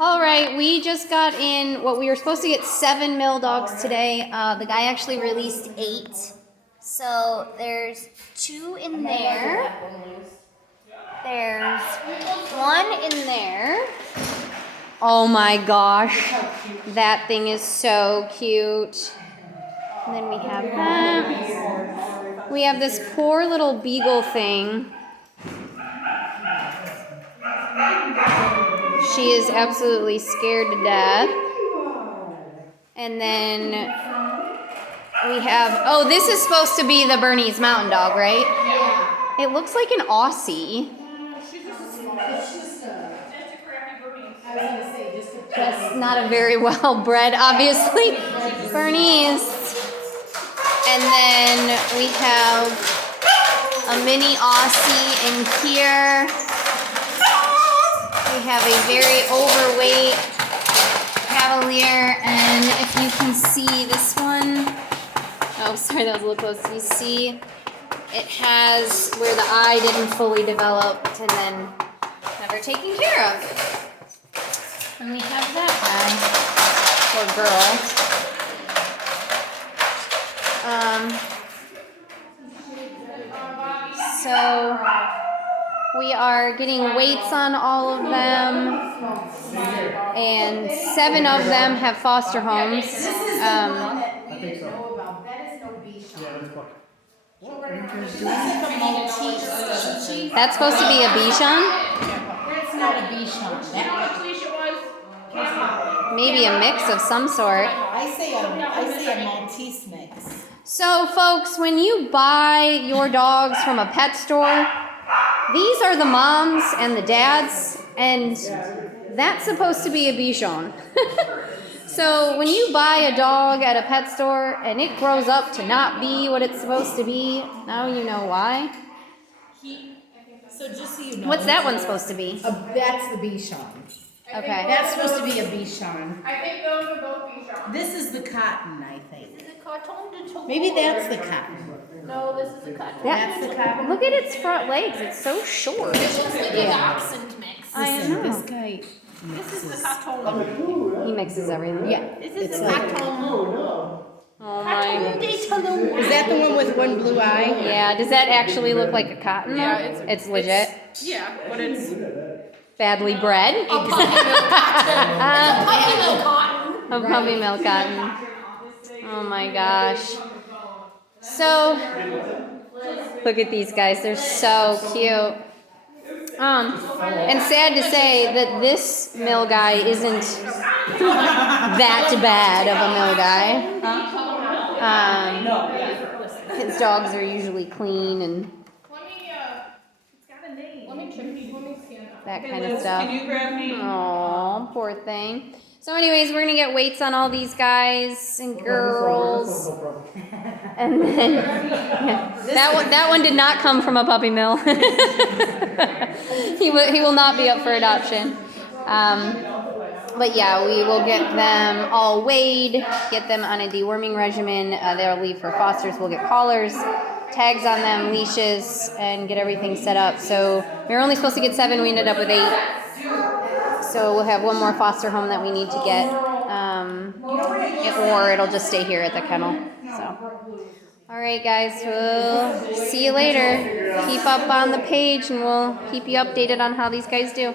All right, we just got in what we were supposed to get 7 mil dogs today. The guy actually released 8. So there's 2 in there. There's 1 in there. Oh my gosh, that thing is so cute. And then we have that. We have this poor little beagle thing. She is absolutely scared to death. And then we have, oh, this is supposed to be the Bernese Mountain Dog, right? Yeah. It looks like an Aussie. Just not a very well bred, obviously, Bernese. And then we have a mini Aussie in here. We have a very overweight Cavalier, and if you can see this one, oh sorry, that was a little close. You see, it has where the eye didn't fully develop and then never taken care of. And we have that guy, or girl. So we are getting weights on all of them, and 7 of them have foster homes. I think so. That is no Bichon. Yeah, that's book. That's supposed to be a Bichon? That's not a Bichon. Maybe a mix of some sort. I say a Maltese mix. So folks, when you buy your dogs from a pet store, these are the moms and the dads, and that's supposed to be a Bichon. So when you buy a dog at a pet store and it grows up to not be what it's supposed to be, now you know why. So just so you know. What's that one supposed to be? That's the Bichon. Okay. That's supposed to be a Bichon. I think those are both Bichon. This is the cotton, I think. Is it cotton? Maybe that's the cotton. No, this is a cotton. That's the cotton. Look at its front legs. It's so short. It looks like Yeah. an accent mix. I Listen, know. this guy. This is the cotton. He mixes everything. Yeah. This It's is the like. cotton. Oh my. Is that the one with one blue eye? Yeah, does that actually look like a cotton? though? Yeah, it's legit. Yeah, but it's Badly bred. a puppy milk cotton. A puppy milk cotton. Oh my gosh. So, look at these guys. They're so cute. And sad to say that this mill guy isn't that bad of a mill guy. His dogs are usually clean and It's got a name. Let me see. that kind of stuff. Can you grab me? Aw, poor thing. So anyways, we're going to get weights on all these guys and girls. And then, yeah, that one did not come from a puppy mill. He will not be up for adoption. But yeah, we will get them all weighed, get them on a deworming regimen. They'll leave for fosters. We'll get collars, tags on them, leashes, and get everything set up. So we were only supposed to get 7. We ended up with 8. So we'll have one more foster home that we need to get, or it'll just stay here at the kennel. So, all right, guys, we'll see you later. Keep up on the page, and we'll keep you updated on how these guys do.